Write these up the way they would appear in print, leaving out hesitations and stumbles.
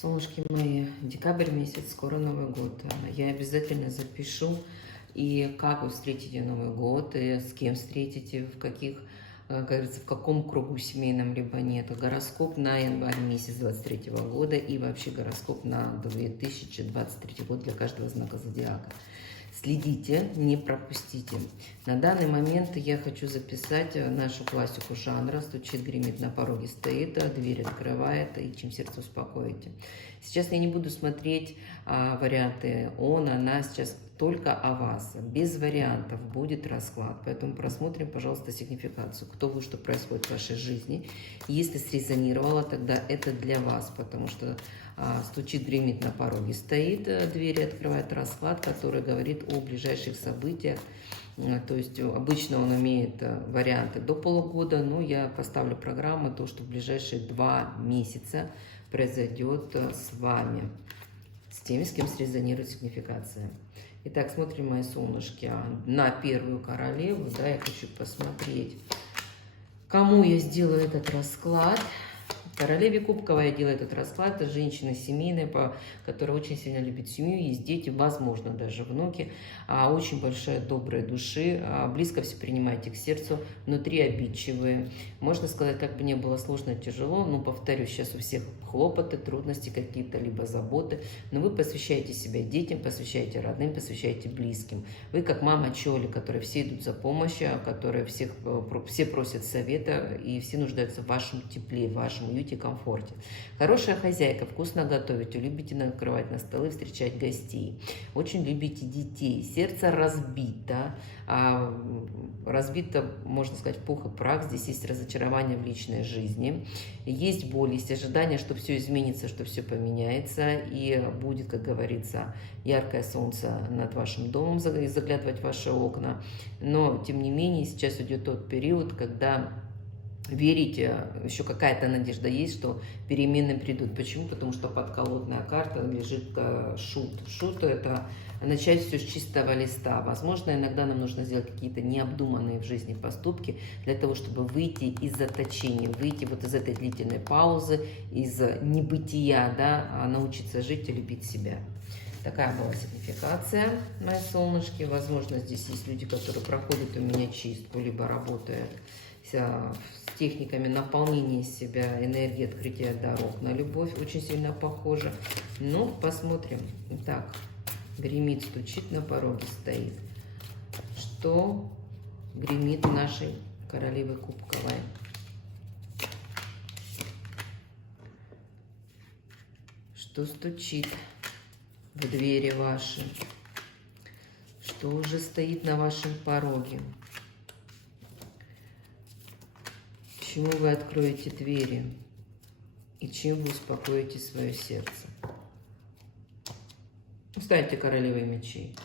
Солнышки мои, декабрь месяц, скоро Новый год. Я обязательно запишу, и как вы встретите Новый год, и с кем встретите, в каких, как говорится, в каком кругу семейном, либо нет. Гороскоп на январь месяц 23 года и вообще гороскоп на 2023 год для каждого знака зодиака. Следите, не пропустите. На данный момент я хочу записать нашу классику жанра. Стучит, гремит, на пороге стоит, дверь открывает, и чем сердце успокоите. Сейчас я не буду смотреть варианты он, она, сейчас только о вас. Без вариантов будет расклад. Поэтому просмотрим, пожалуйста, сигнификацию. Кто вы, что происходит в вашей жизни. Если срезонировало, тогда это для вас, потому что стучит, гремит, на пороге стоит, двери открывает, расклад, который говорит о ближайших событиях. То есть обычно он имеет варианты до полугода, но я поставлю программу, то, что в ближайшие 2 месяца произойдет с вами, с теми, с кем срезонирует сигнификация. Итак, смотрим, мои солнышки, на первую королеву. Да, я хочу посмотреть, кому я сделаю этот расклад. Королеве Кубкова я делаю этот расклад. Это женщина семейная, которая очень сильно любит семью. Есть дети, возможно, даже внуки. Очень большая, добрая души. Близко все принимаете к сердцу. Внутри обидчивые. Можно сказать, как бы не было сложно, тяжело. Но, повторюсь, сейчас у всех хлопоты, трудности какие-то, либо заботы. Но вы посвящаете себя детям, посвящаете родным, посвящаете близким. Вы как мама Чоли, которые все идут за помощью, которые все просят совета, и все нуждаются в вашем тепле, в вашем уюте, комфорте. Хорошая хозяйка, вкусно готовите, любите накрывать на столы, встречать гостей. Очень любите детей. Сердце разбито. Разбито, можно сказать, в пух и прах. Здесь есть разочарование в личной жизни. Есть боль, есть ожидание, что все изменится, что все поменяется. И будет, как говорится, яркое солнце над вашим домом заглядывать в ваши окна. Но, тем не менее, сейчас идет тот период, когда верите, еще какая-то надежда есть, что перемены придут. Почему? Потому что подколодная карта лежит шут. Шут – это начать все с чистого листа. Возможно, иногда нам нужно сделать какие-то необдуманные в жизни поступки для того, чтобы выйти из заточения, выйти вот из этой длительной паузы, из небытия, да, научиться жить и любить себя. Такая была сигнификация, мои солнышки. Возможно, здесь есть люди, которые проходят у меня чистку, либо работают с техниками наполнения себя, энергии, открытия дорог на любовь. Очень сильно похоже. Но посмотрим. Итак, гремит, стучит, на пороге стоит. Что гремит нашей королевы Кубковой? Что стучит в двери ваши? Что уже стоит на вашем пороге? Чему вы откроете двери и чем вы успокоите свое сердце? Станьте королевой мечей.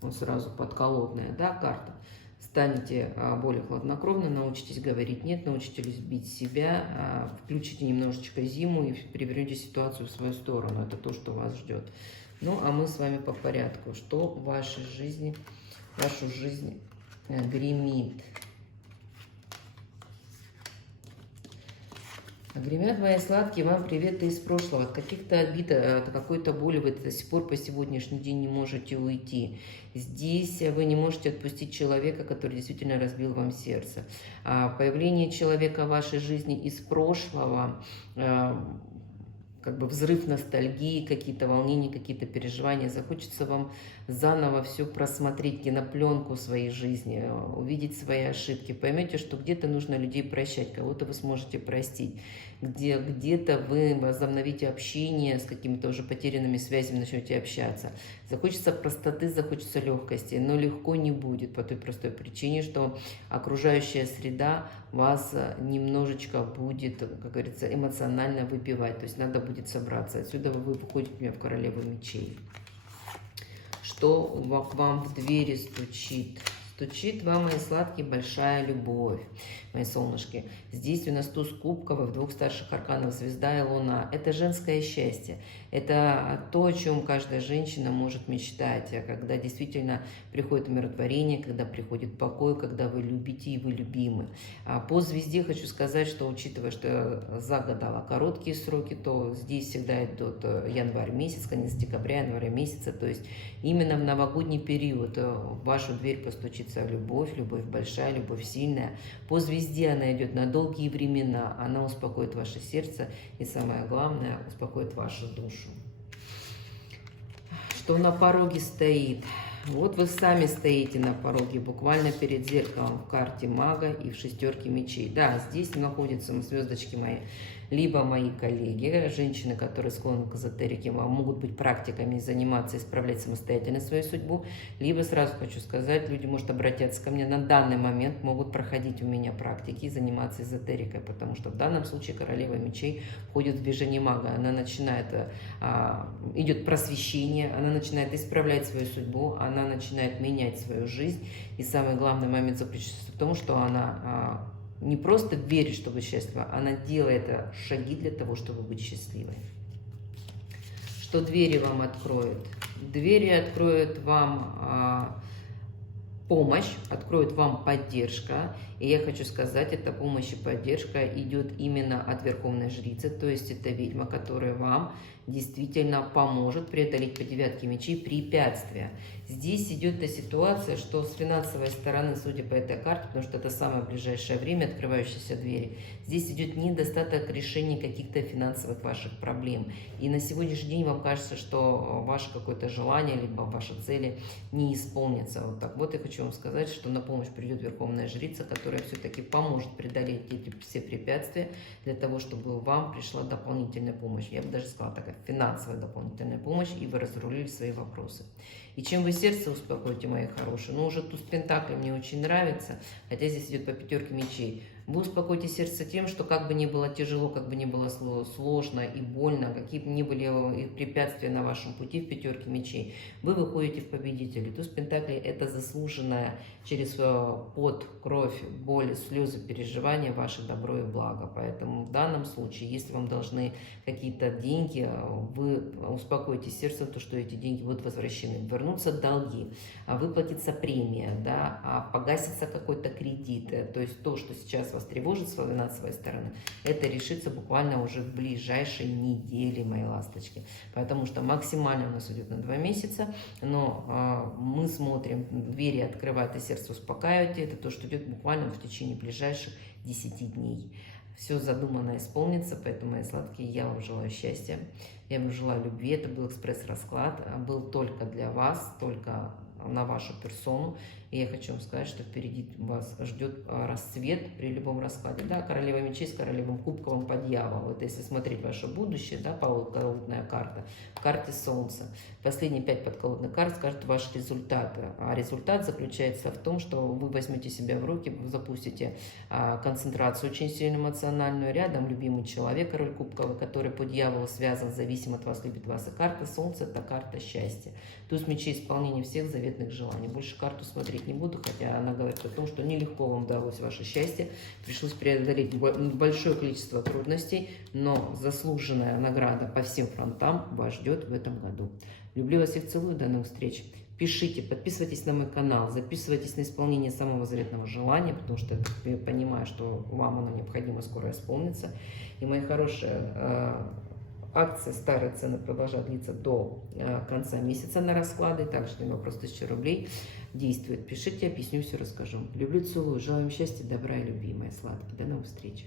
Вот сразу подколодная, да, карта. Станете более хладнокровно, научитесь говорить нет, научитесь любить себя, включите немножечко зиму и перевернете ситуацию в свою сторону. Это то, что вас ждет. Ну, а мы с вами по порядку. Что в вашей жизни, вашу жизнь гремит? Гремят мои сладкие, вам приветы из прошлого. От каких-то обид, от какой-то боли вы до сих пор по сегодняшний день не можете уйти. Здесь вы не можете отпустить человека, который действительно разбил вам сердце. Появление человека в вашей жизни из прошлого, как бы взрыв ностальгии, какие-то волнения, какие-то переживания. Захочется вам заново все просмотреть, кинопленку своей жизни, увидеть свои ошибки. Поймете, что где-то нужно людей прощать, кого-то вы сможете простить. Где-то вы возобновите общение с какими-то уже потерянными связями, начнете общаться. Захочется простоты, захочется легкости, но легко не будет по той простой причине, что окружающая среда вас немножечко будет, как говорится, эмоционально выбивать. То есть надо будет собраться. Отсюда вы выходите у меня в королеву мечей. Что к вам в двери стучит? Стучит вам, мои сладкие, большая любовь, мои солнышки. Здесь у нас туз кубков, в двух старших арканах звезда и луна. Это женское счастье. Это то, о чем каждая женщина может мечтать, когда действительно приходит умиротворение, когда приходит покой, когда вы любите и вы любимы. А по звезде хочу сказать, что учитывая, что я загадала короткие сроки, то здесь всегда идет январь месяц, конец декабря, января месяца, то есть именно в новогодний период в вашу дверь постучится любовь, любовь большая, любовь сильная. По звезде она идет на долгие времена, она успокоит ваше сердце и, самое главное, успокоит вашу душу. Что на пороге стоит? Вот вы сами стоите на пороге, буквально перед зеркалом в карте мага и в шестерке мечей. Да, здесь находятся звездочки мои, либо мои коллеги, женщины, которые склонны к эзотерике, могут быть практиками, заниматься, исправлять самостоятельно свою судьбу, либо, сразу хочу сказать, люди, может, обратятся ко мне на данный момент, могут проходить у меня практики и заниматься эзотерикой, потому что в данном случае королева мечей входит в движение мага, она начинает, идет просвещение, она начинает исправлять свою судьбу, она начинает менять свою жизнь, и самый главный момент заключается в том, что она не просто верит, что вы счастливы, она делает шаги для того, чтобы быть счастливой. Что двери вам откроют? Двери откроют вам помощь, откроет вам поддержка. И я хочу сказать, эта помощь и поддержка идет именно от Верховной Жрицы, то есть это ведьма, которая вам действительно поможет преодолеть по девятке мечей препятствия. Здесь идет та ситуация, что с финансовой стороны, судя по этой карте, потому что это самое ближайшее время открывающиеся двери, здесь идет недостаток решения каких-то финансовых ваших проблем. И на сегодняшний день вам кажется, что ваше какое-то желание, либо ваши цели не исполнятся. Вот так вот я хочу вам сказать, что на помощь придет Верховная Жрица, которая все-таки поможет преодолеть эти все препятствия для того, чтобы вам пришла дополнительная помощь. Я бы даже сказала, такая финансовая дополнительная помощь, и вы разрулили свои вопросы. И чем вы сердце успокоите, мои хорошие, ну уже туз пентаклей мне очень нравится, хотя здесь идет по пятерке мечей. Вы успокоите сердце тем, что как бы ни было тяжело, как бы ни было сложно и больно, какие бы ни были препятствия на вашем пути в пятерке мечей, вы выходите в победители. Туз пентаклей – это заслуженное через пот, кровь, боль, слезы, переживания ваше добро и благо. Поэтому в данном случае, если вам должны какие-то деньги, вы успокоите сердце, то что эти деньги будут возвращены. Вернутся долги, выплатится премия, да, погасится какой-то кредит. То есть то, что сейчас вас тревожит с финансовой стороны, это решится буквально уже в ближайшие недели, мои ласточки. Потому что максимально у нас идет на 2 месяца, но мы смотрим, двери открывать и сердце успокаивать. Это то, что идет буквально в течение ближайших 10 дней. Все задумано исполнится, поэтому, мои сладкие, я вам желаю счастья, я вам желаю любви. Это был экспресс-расклад, был только для вас, только на вашу персону. И я хочу вам сказать, что впереди вас ждет расцвет при любом раскладе. Да, королева мечей с королевым кубковым по дьяволу. Вот если смотреть ваше будущее, да, подколодная карта, в карте солнца. Последние 5 подколодных карт скажут ваши результаты. А результат заключается в том, что вы возьмете себя в руки, запустите концентрацию очень сильно эмоциональную. Рядом любимый человек, король кубковый, который по дьяволу связан, зависим от вас, любит вас. И карта солнца – это карта счастья. Туз мечей – исполнение всех заветных желаний. Больше карту смотреть не буду, хотя она говорит о том, что нелегко вам удалось ваше счастье. Пришлось преодолеть большое количество трудностей, но заслуженная награда по всем фронтам вас ждет в этом году. Люблю вас всех, целую, до новых встреч. Пишите, подписывайтесь на мой канал, записывайтесь на исполнение самого заветного желания, потому что я понимаю, что вам оно необходимо скоро исполнится. И, мои хорошие, акция «Старые цены» продолжает длиться до конца месяца на расклады. Также на вопрос 1000 рублей действует. Пишите, объясню, все расскажу. Люблю, целую, желаю вам счастья, добра и любви, мои сладкие. До новых встреч.